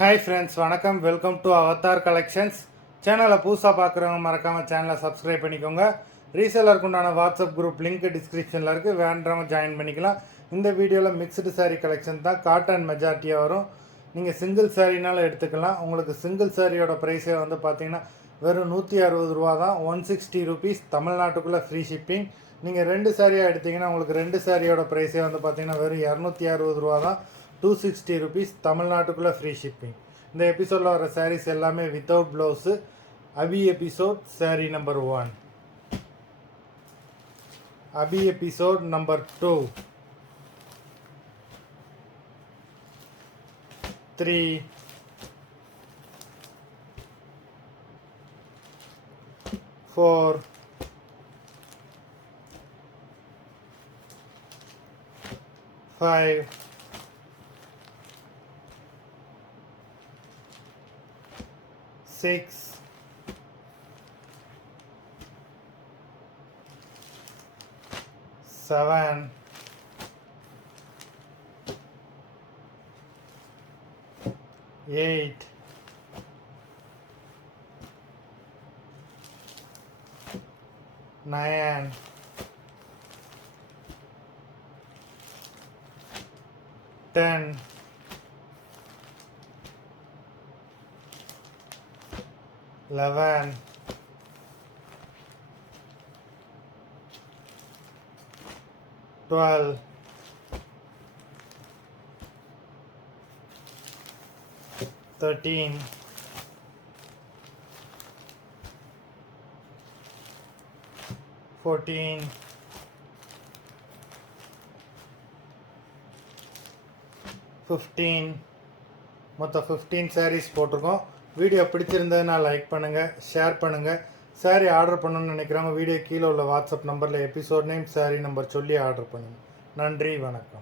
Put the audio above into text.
Hi friends, வணக்கம். Welcome to Avatar collections. சேனலை புதுசாக பார்க்குறவங்க மறக்காமல் சேனலை சப்ஸ்கிரைப் பண்ணிக்கோங்க. ரீசேலருக்கு உண்டான வாட்ஸ்அப் குரூப் லிங்க் டிஸ்கிரிப்ஷனில் இருக்குது, வேண்டவங்க ஜாயின் பண்ணிக்கலாம். இந்த வீடியோவில் மிக்ஸ்டு சாரீ கலெக்ஷன் தான், காட்டன் மெஜாரிட்டியாக வரும். நீங்கள் சிங்கிள் சாரீனாலும் எடுத்துக்கலாம். உங்களுக்கு சிங்கிள் சாரியோட ப்ரைஸே வந்து பார்த்தீங்கன்னா வெறும் 160 ரூபா தான், 160 ருபீஸ். தமிழ்நாட்டுக்குள்ளே ஃப்ரீ ஷிப்பிங். நீங்கள் 2 சாரியாக எடுத்திங்கன்னா உங்களுக்கு 2 சாரியோட ப்ரைஸே வந்து பார்த்தீங்கன்னா வெறும் 260 ரூபா தான், 260 ருபீஸ். தமிழ்நாட்டுக்குள்ளே ஃப்ரீ ஷிப்பிங். இந்த எபிசோடில் வர சாரீஸ் எல்லாமே வித்தவுட் ப்ளவுஸு. அபி எபிசோட் சாரீ நம்பர் 1, அபி எபிசோட் நம்பர் 2, 3, 4, 5, 6, 7, 8, 9, 10, 11, 12, 13, 14, 15. மொத்தம் 15 சாரீஸ் போட்டிருக்கோம். வீடியோ பிடிச்சிருந்ததுன்னா லைக் பண்ணுங்கள், ஷேர் பண்ணுங்கள். சாரீ ஆர்டர் பண்ணணும்னு நினைக்கிறவங்க வீடியோ கீழே உள்ள வாட்ஸ்அப் நம்பரில் எபிசோட் நேம், சாரீ நம்பர் சொல்லி ஆர்டர் பண்ணுங்கள். நன்றி, வணக்கம்.